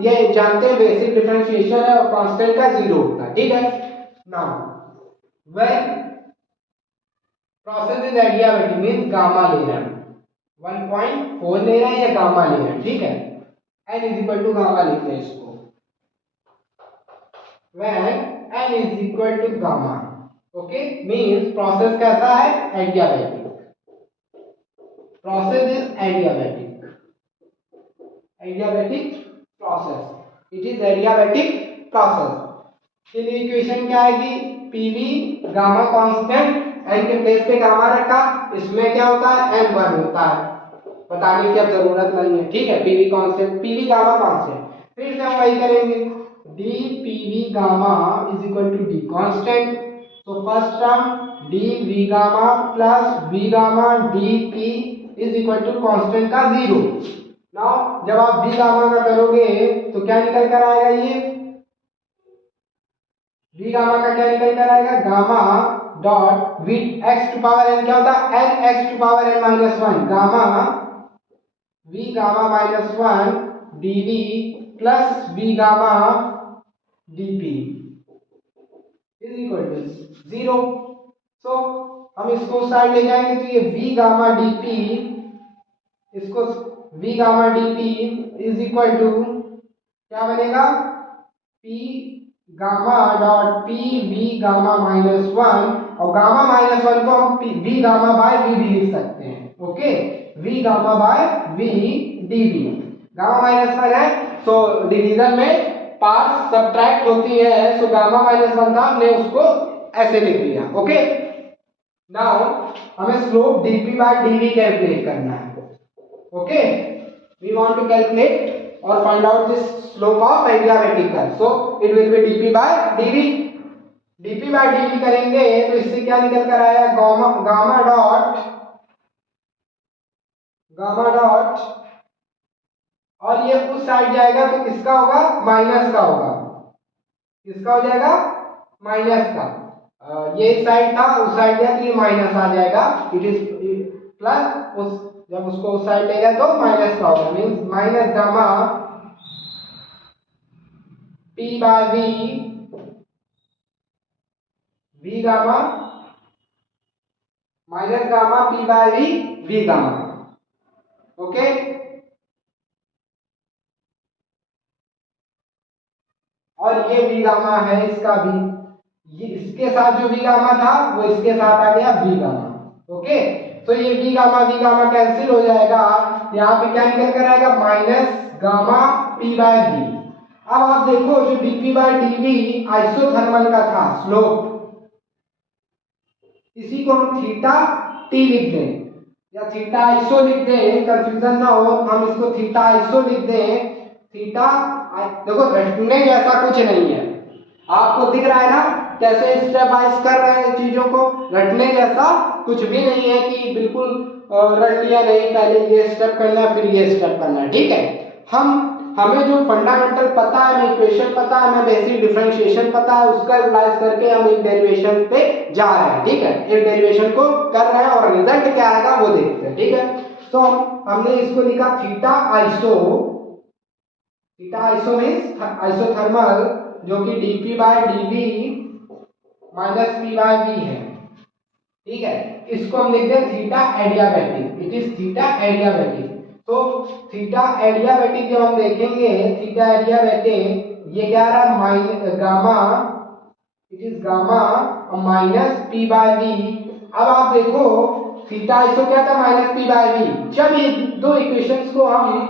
ये जानते हैं बेसिक डिफरेंशिएशन है और कांस्टेंट का जीरो होता है, ठीक है। Now when process is adiabatic means gamma ले रहे हैं, 1.4 ले रहे हैं या गामा ले रहे हैं, ठीक है, n is equal to gamma लिखते हैं इसको, when n is equal to gamma, okay, means process कैसा है adiabatic, process is adiabatic, adiabatic process, it is adiabatic process। इसलिए इक्वेशन क्या आएगी, PV गामा कांस्टेंट, n के प्लेस पे गामा रखा, इसमें क्या होता है m1 होता है, बताने की अब जरूरत नहीं है, ठीक है, PV constant, PV gamma constant, फिर से हम वही करेंगे dPV gamma is equal to d constant, so first term dV gamma plus V gamma dP is equal to constant का जीरो। now जब आप V gamma का करोगे तो क्या निकल कर आएगा, ये V gamma का क्या निकल कर आएगा, gamma dot V x to power n क्या होता है n x to power n minus one, gamma V gamma minus one dV plus V gamma dP is equal to zero. So हम इसको साइड ले जाएंगे तो ये V गामा dP, इसको V gamma dP is equal to क्या बनेगा, P gamma dot P V gamma minus one, और गामा माइनस वन को हम V गामा बाय V भी लिख सकते हैं, okay, V gamma by V dV, gamma minus one है तो डिवीजन में पार्ट्स सब्ट्रैक्ट होती है, सो गामा माइनस वन था, हमने उसको ऐसे लिख लिया, ओके। नाउ हमें slope dP by dV calculate करना है, okay, we want to calculate और find out this slope of adiabatic curve, so it will be dP by dV, dP by dV करेंगे तो इससे क्या निकल कर आया, गामा डॉट और ये उस साइड जाएगा तो किसका होगा, माइनस का होगा, किसका हो जाएगा, माइनस का, ये इस साइड था उस साइड गया तो ये माइनस आ जाएगा, इट इज प्लस, उस जब उसको उस साइड लेगा तो माइनस का होगा, means minus gamma P by V gamma minus gamma P by V gamma, okay. और ये V गामा है इसका भी, ये इसके साथ जो V गामा था वो इसके साथ आ गया V गामा, ओके। तो ये V गामा कैंसिल हो जाएगा, यहाँ पे क्या निकल कर आएगा, minus gamma P by V, अब आप देखो जो dp बाई dv आइसोथर्मल का था स्लोप, इसी को हम थीटा टी लिख दें या थीटा आइसो लिख दें, कंफ्यूजन ना हो, हम इसको थीटा आइसो लिख दें। थीटा देखो रटने जैसा कुछ नहीं है, आपको दिख रहा है ना कैसे स्टेप वाइज कर रहे हैं चीजों को, रटने जैसा कुछ भी नहीं है कि बिल्कुल रट लिया, नहीं पहले ये स्टेप करना है फिर ये स्टेप करना है, ठीक है। हमें जो फंडामेंटल पता है, हमें इक्वेशन पता है, हमें बेसिक डिफरेंशिएशन पता है, उसका यूटिलाइज करके हम एक डेरिवेशन पे जा रहे हैं, ठीक है, एक डेरिवेशन को कर रहे हैं और रिजल्ट क्या आएगा वो देखते हैं, ठीक है। तो हमने इसको लिखा theta iso, theta iso means isothermal, जो कि dp by dv minus p by v है, ठीक है। इसको हम लिखते हैं theta adiabatic, it is theta adiabatic. तो थीटा एडियाबैटिक जब हम देखेंगे, थीटा एडियाबैटिक ये क्या रहा minus gamma, it is gamma minus p by v। अब आप देखो थीटा आइसो क्या था माइनस p बाय v, जब ये दो इक्वेशंस को हम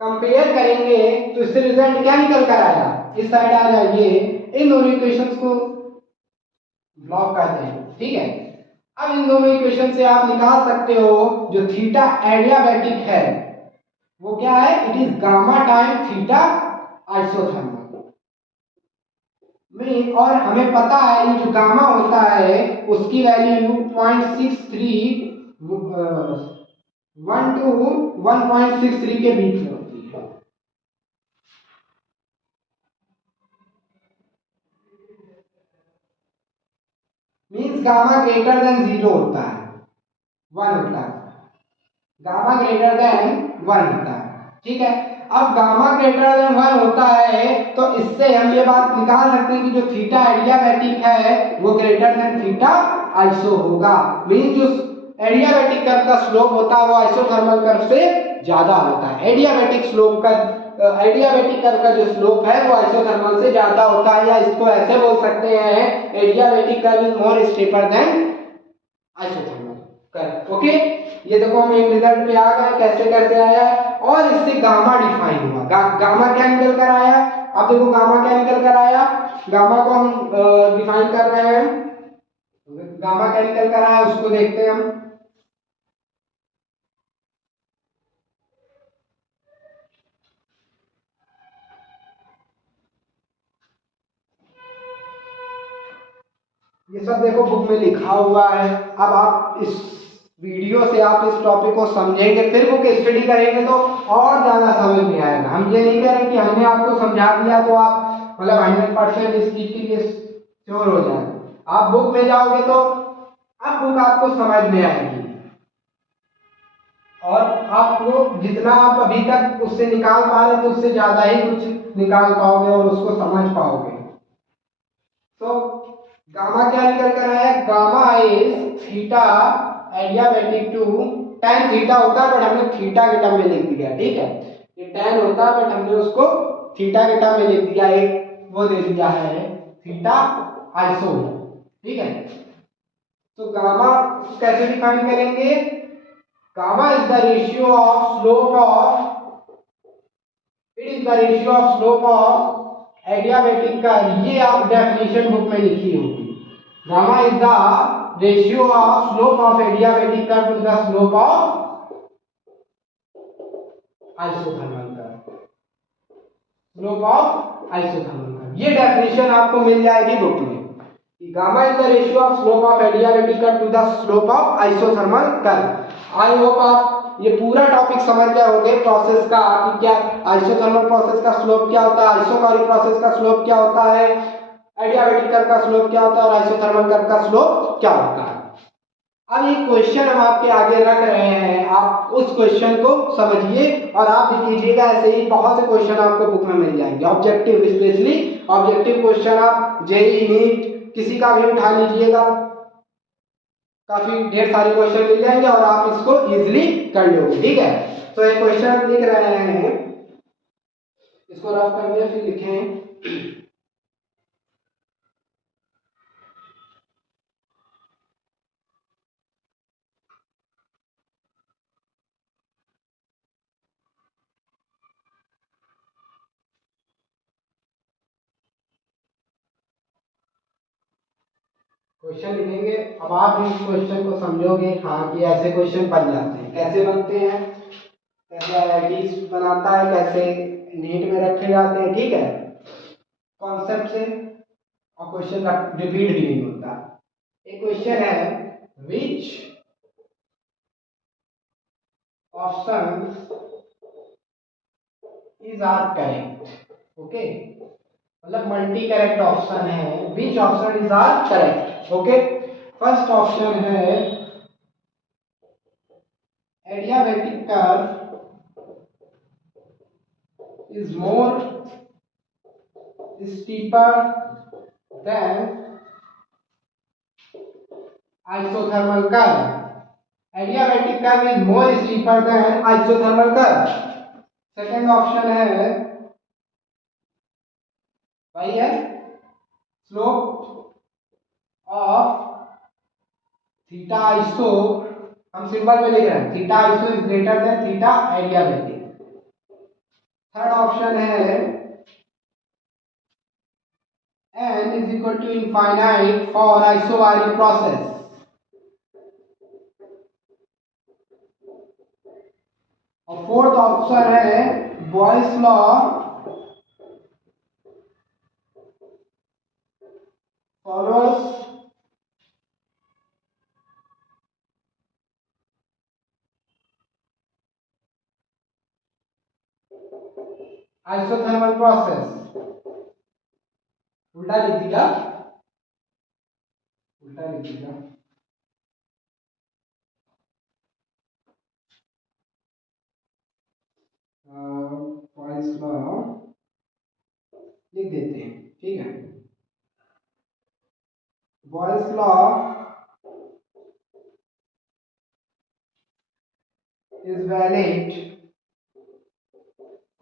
कंपेयर करेंगे तो इससे रिजल्ट क्या निकल कर आएगा, इस साइड आ जाइए, इन दोनों इक्वेशंस को ब्लॉक करते हैं, ठीक है। अब इन दोनों इक्वेशन से आप निकाल सकते हो जो थीटा एडियाबैटिक है वो क्या है, it is gamma time theta isothermal में, और हमें पता है ये जो गामा होता है उसकी वैल्यू 0.63 1 to 1.63 के बीच में होती है। मीन्स गामा ग्रेटर देन 0 होता है, 1 होता है, गामा ग्रेटर देन 1 होता है, ठीक है। अब गामा ग्रेटर देन 1 होता है तो इससे हम ये बात निकाल सकते हैं कि जो थीटा एडियाबैटिक है वो ग्रेटर देन थीटा आइसो होगा, मींस जो एडियाबैटिक कर्व का स्लोप होता है वो आइसोथर्मल कर्व से ज्यादा होता है। एडियाबैटिक स्लोप का एडियाबैटिक कर्व का जो स्लोप है वो आइसोथर्मल से ज्यादा होता है, या इसको ऐसे बोल सकते हैं adiabatic curve is more steeper than isothermal curve, okay. ये देखो हम एक रिजल्ट पे आ गए, कैसे कैसे आया और इससे गामा डिफाइन हुआ। गामा क्या निकल कर आया, अब देखो गामा क्या निकल कर आया, गामा को हम डिफाइन कर रहे हैं, गामा क्या निकल कर आया उसको देखते हैं हम। ये सब देखो बुक में लिखा हुआ है, अब आप इस वीडियो से आप इस टॉपिक को समझेंगे, फिर बुक स्टडी करेंगे तो और ज्यादा समझ में आएगा। हम ये नहीं कह रहे कि हमने आपको समझा दिया तो आप मतलब 100% इस चीज के लिए श्योर हो जाए। आप बुक में जाओगे तो अब बुक आपको समझ में आएगी और आपको जितना आप अभी तक उससे निकाल पा रहे थे उससे ज्यादा ही कुछ निकाल पाओगे और उसको समझ पाओगे। तो गामा क्या निकल कर आया, gamma is theta adiabatic to tan theta होता है बट हमने थीटा के टर्म में लिख दिया, ठीक है। ये tan होता है बट हमने उसको थीटा के टर्म में लिख दिया, एक वो दे दिया है थीटा आइसो, ठीक है। तो गामा कैसे डिफाइन करेंगे, gamma is the ratio of slope of, it is the ratio of slope of adiabatic curve, ये आप डेफिनेशन बुक में लिखी होगी। Gamma is the ratio of slope of adiabatic curve to the slope of isothermal curve, slope of isothermal curve, ये definition आपको मिल जाएगी book में। Gamma is the ratio of slope of adiabatic curve to the slope of isothermal curve. I hope आप ये पूरा topic समझ गए होंगे प्रोसेस का कि क्या आइसोथर्मल प्रोसेस का स्लोप क्या होता है, आइसोकोरिक प्रोसेस का स्लोप क्या होता है, एडियाबैटिक कर्व का स्लोप क्या होता है और आइसोथर्मल कर्व का स्लोप क्या होता है। अब एक क्वेश्चन हम आपके आगे रख रहे हैं, आप उस क्वेश्चन को समझिए और आप भी कीजिएगा, ऐसे ही बहुत से क्वेश्चन आपको बुक में मिल जाएंगे ऑब्जेक्टिव, स्पेशली ऑब्जेक्टिव क्वेश्चन आप जेईई नीट किसी का भी उठा लीजिएगा, काफी ढेर सारे क्वेश्चन मिल जाएंगे और आप इसको इजीली कर लोगे, ठीक है। तो एक क्वेश्चन लिख रहे हैं, इसको रफ कर दिया फिर लिखें। क्वेश्चन लिखेंगे। अब आप इस क्वेश्चन को समझोगे, हाँ कि ऐसे क्वेश्चन बन जाते हैं। कैसे बनते हैं, कैसे आईआईटी बनाता है, कैसे नीट में रखे जाते हैं, ठीक है, कॉन्सेप्ट से। और क्वेश्चन का रिपीट भी नहीं होता। एक क्वेश्चन है, which option is are correct. Okay, मतलब मल्टी करेक्ट ऑप्शन है, which option is are correct. Okay, first option है adiabatic curve is more steeper than isothermal curve. Adiabatic curve is more steeper than isothermal curve. Second option है, वही है, slope of theta iso, हम simple में लिख रहे हैं, theta iso is greater than theta adiabatic. Third option है n is equal to infinite for isobaric process। और फोर्थ ऑप्शन है Boyle's law follows isothermal process. उल्टा लिख दिया, उल्टा लिख दिया। बॉयस लॉ लिख देते हैं, ठीक है। Boyle's law is valid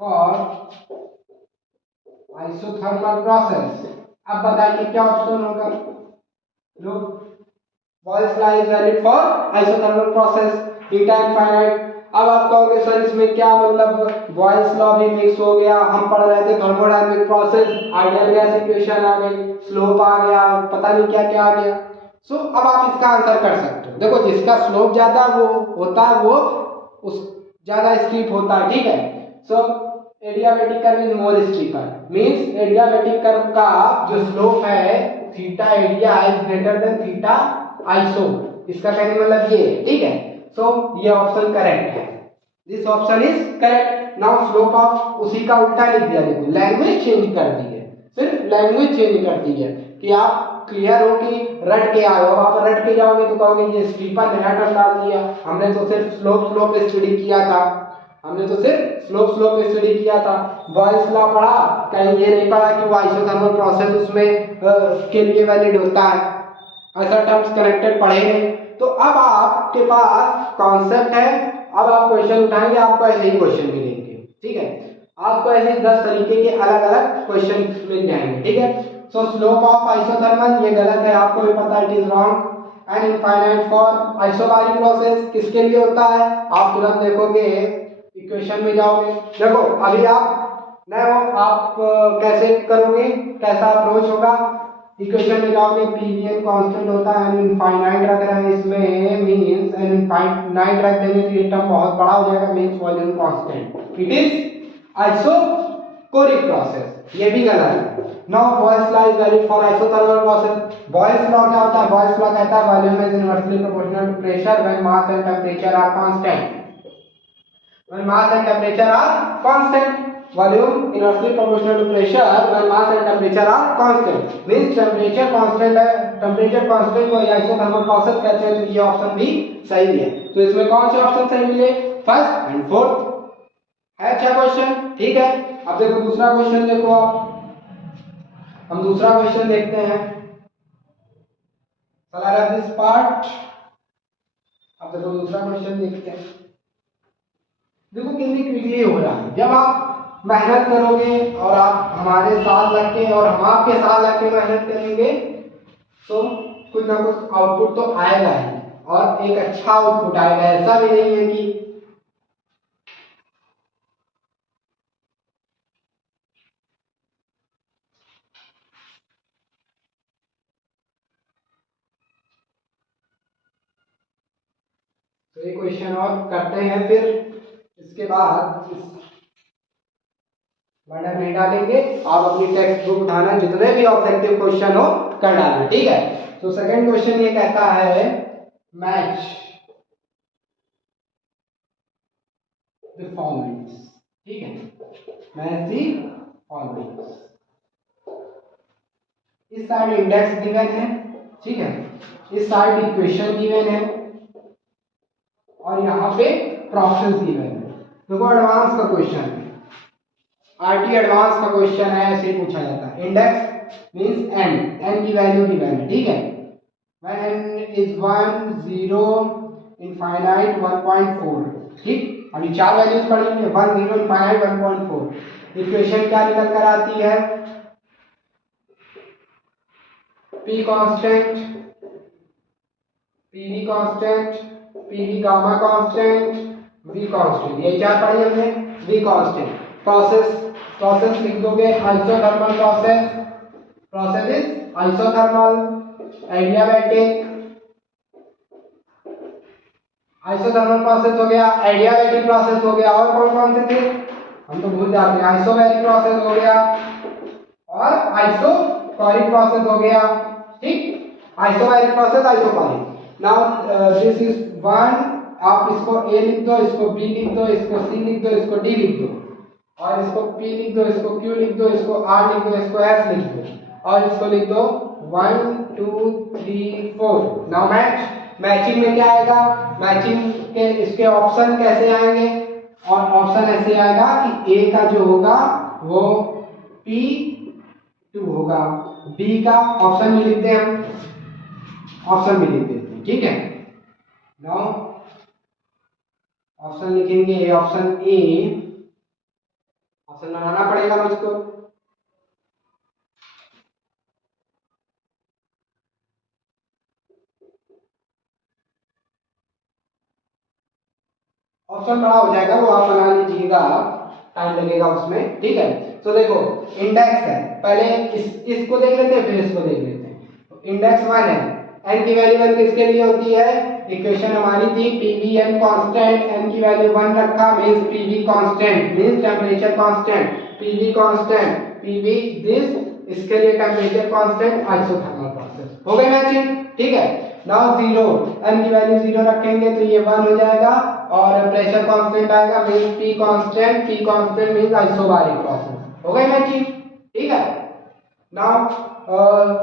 for isothermal process. अब बताइए क्या ऑप्शन होगा। लोग, boys law is valid for isothermal process, beta infinite. अब आप कहोगे सर इसमें क्या मतलब, बॉयस लॉ भी मिक्स हो गया, हम पढ़ रहे थे thermodynamic process, ideal gas equation आ गई, स्लोप आ गया, पता नहीं क्या क्या आ गया। सो अब आप इसका आंसर कर सकते हो। देखो, जिसका स्लोप ज्यादा वो होता है वो उस ज्यादा स्टीप होता है, ठीक है। So adiabatic curve is more steeper, means adiabatic curve का जो स्लोप है theta area is greater than theta iso. इसका कहने का मतलब ये है, ठीक है। सो ये ऑप्शन करेक्ट है, this option is correct. Now slope of, उसी का उल्टा लिख दिया, देखो लैंग्वेज चेंज कर दी है, सिर्फ लैंग्वेज चेंज कर दी है कि आप क्लियर हो कि रट के आए हो। आप रट के जाओगे तो कहोगे ये स्टीपर नया टर्म डाल दिया, हमने तो सिर्फ स्लोप स्लोप स्टडी किया था, हमने तो सिर्फ स्लोप स्लोप स्टडी किया था। बॉयस लॉ पढ़ा, कहीं ये नहीं पढ़ा कि वो आइसोथर्मल प्रोसेस उसमें के लिए वैलिड होता है, ऐसा टर्म्स कनेक्टेड पढ़े हैं। तो अब आपके पास कॉन्सेप्ट है, अब आप क्वेश्चन उठाएंगे, आपको ऐसे ही क्वेश्चन मिलेंगे, ठीक है। आपको ऐसे 10 तरीके के अलग अलग क्वेश्चन मिल जाएंगे, ठीक है। सो स्लोप ऑफ आइसोथर्मल ये गलत है, आपको भी पता है, it is wrong. And infinite for isobaric process किसके लिए होता है, आप तुरंत देखोगे इक्वेशन में जाओगे। देखो अभी आप नए हो, आप कैसे करोगे, कैसा अप्रोच होगा, इक्वेशन में जाओगे, पीवीएन कांस्टेंट होता है, इनफाइनाइट रख रहे हैं इसमें, मींस इनफाइनाइट रख देंगे तो ये टर्म बहुत बड़ा हो जाएगा, means volume constant, it is isochoric process, ये भी गलत है। Now Boyle's law is valid for isothermal process. Boyle's law क्या होता है, बॉयस लॉ कहता है volume is inversely proportional to pressure when mass and temperature are constant. When mass and temperature are constant, volume inversely proportional to pressure when mass and temperature are constant. Means temperature constant है, temperature constant को isothermal process कहते हैं, तो ये option भी सही है। तो इसमें कौन से ऑप्शन सही मिले, फर्स्ट एंड फोर्थ है। अच्छा क्वेश्चन, ठीक है। अब देखो दूसरा क्वेश्चन, देखो आप, हम दूसरा क्वेश्चन देखते हैं। दिस पार्ट, अब देखो दूसरा क्वेश्चन देखते हैं। देखो कितनी क्विकली हो रहा है, जब आप मेहनत करोगे और आप हमारे साथ लग के और हम आपके साथ लग के मेहनत करेंगे तो कुछ ना कुछ आउटपुट तो आएगा ही, और एक अच्छा आउटपुट आएगा। ऐसा भी नहीं है कि तो ये क्वेश्चन और करते हैं, फिर इसके बाद वर्डर नहीं डालेंगे। आप अपनी टेक्स्ट बुक उठाना, जितने भी ऑब्जेक्टिव क्वेश्चन हो कर डालना, ठीक है। तो सेकंड क्वेश्चन ये कहता है मैच द फॉलोइंग्स, ठीक है, मैच द फॉलोइंग्स। इस साइड इंडेक्स गिवन है, ठीक है, इस साइड इक्वेशन गिवन है और यहाँ पे प्रोसेस गिवन है। देखो एडवांस का क्वेश्चन है, आरटी एडवांस का क्वेश्चन है, ऐसे पूछा जाता है। इंडेक्स मींस एन की वैल्यू गिवन है, ठीक है। व्हेन n इज 1 0 इनफाइनाइट 1.4, ठीक। अभी चार वैल्यूज पड़ी हुई है, 1 0 इनफाइनाइट 1.4। इक्वेशन क्या निकल कर आती है? P constant, PV constant, PV gamma constant, V constant, ये चार पढ़ी हमने। V कांस्टेंट, प्रोसेस लिख दोगे isothermal process, process is isothermal, adiabatic, isothermal process हो गया, एडियाबैटिक प्रोसेस हो गया, और कौन कौन से थे हम तो भूल जाते हैं। आइसोबैरिक प्रोसेस हो गया और आइसोकोरिक प्रोसेस हो गया, ठीक। Isobaric process, isochoric. Now this is one, आप इसको A लिख दो, इसको B लिख दो, इसको C लिख दो, इसको D लिख दो, और इसको P लिख दो, इसको Q लिख दो, इसको R लिख दो, इसको S लिख दो, और इसको लिख दो 1 2 3 4। नाउ मैचिंग में क्या आएगा? मैचिंग के इसके ऑप्शन कैसे आएंगे? और ऑप्शन ऐसे आएगा कि A का जो होगा वो P2 होगा, B का ऑप्शन भी लिखते हैं हम, ऑप्शन भी लिख देते हैं, ठीक है। नाउ ऑप्शन लिखेंगे, ऑप्शन ए, ऑप्शन बनाना पड़ेगा मुझको। ऑप्शन बड़ा हो जाएगा, वो आप बना लीजिएगा, टाइम लगेगा उसमें, ठीक है। तो देखो इंडेक्स है, पहले इसको देख लेते हैं, फिर इसको देख लेते हैं। इंडेक्स 1 है, n की वैल्यू 1 किसके लिए होती है? इक्वेशन हमारी थी PV n कांस्टेंट, n की वैल्यू 1 रखा, means PV constant, means temperature constant, PV constant, PV this, इसके लिए टेंपरेचर कांस्टेंट, आइसोथर्मल प्रोसेस। हो गई मैचिंग, ठीक है। नाउ 0, n की वैल्यू 0 रखेंगे तो ये 1 हो जाएगा, और प्रेशर कांस्टेंट आएगा, means P constant means isobaric process. हो गई मैचिंग, ठीक है। नाउ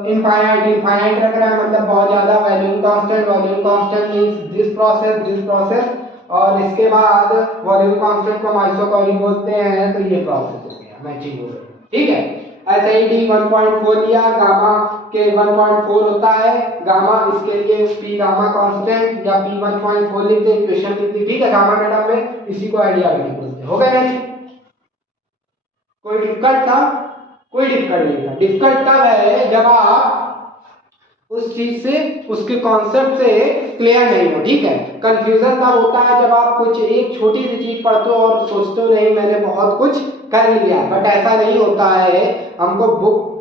इनफाइनाइट रख रहा है, मतलब बहुत ज्यादा। Volume constant means this process, और इसके बाद वॉल्यूम कांस्टेंट को हम आइसोकोरिक बोलते हैं, तो ये प्रोसेस हो गया, मैचिंग हो गई, ठीक है। ऐसे ही D 1.4 लिया, गामा के 1.4 होता है, गामा इसके लिए P गामा कांस्टेंट या P 1.4 लिख दे, इक्वेशन लिख दी, ठीक है, गामा के टर्म में, इसी को एडियाबैटिक बोलते हैं। हो गया मैचिंग? कोई डिफिकल्ट था? कोई डिफिकल्ट नहीं था। डिफिकल्ट तब है जब आप उस चीज से, उसके कॉन्सेप्ट से क्लियर नहीं हो, ठीक है। कंफ्यूजन तब होता है जब आप कुछ एक छोटी सी चीज पढ़ते हो और सोचते हो नहीं मैंने बहुत कुछ कर लिया, बट ऐसा नहीं होता है। हमको बुक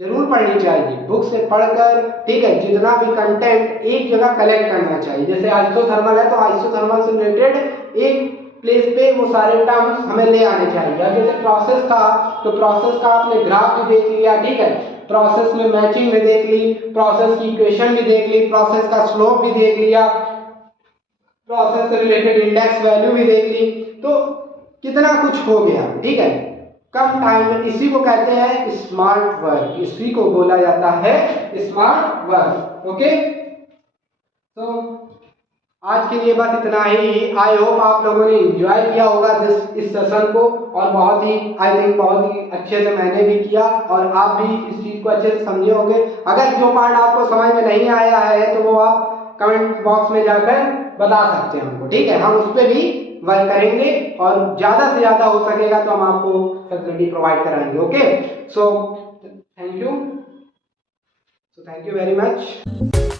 जरूर पढ़नी चाहिए, बुक से पढ़कर, ठीक है, जितना भी कंटेंट एक जगह कलेक्ट करना चाहिए। जैसे आइसोथर्मल है तो आइसोथर्मल से रिलेटेड एक प्लेस पे वो सारे टर्म्स हमें ले आने चाहिए। जैसे प्रोसेस था तो प्रोसेस का आपने ग्राफ भी देख लिया, ठीक है, प्रोसेस में मैचिंग भी देख ली, प्रोसेस की इक्वेशन भी देख ली, प्रोसेस का स्लोप भी देख लिया, प्रोसेस से रिलेटेड इंडेक्स वैल्यू भी देख ली, तो कितना कुछ हो गया, ठीक है, कम टाइम में। इसी को कहते हैं स्मार्ट वर्क, इसी को बोला जाता है स्मार्ट वर्क। ओके, तो आज के लिए बस इतना ही। आई होप आप लोगों ने एंजॉय किया होगा इस सेशन को, और बहुत ही आई थिंक बहुत ही अच्छे से मैंने भी किया, और आप भी इस चीज को अच्छे से समझे होंगे। अगर जो पार्ट आपको समझ में नहीं आया है तो वो आप कमेंट बॉक्स में जाकर बता सकते हैं हमको, ठीक है, हम उस पर भी वर्क करेंगे, और ज्यादा से ज्यादा हो सकेगा तो हम आपको फैसिलिटी प्रोवाइड कराएंगे। Okay, so thank you very much.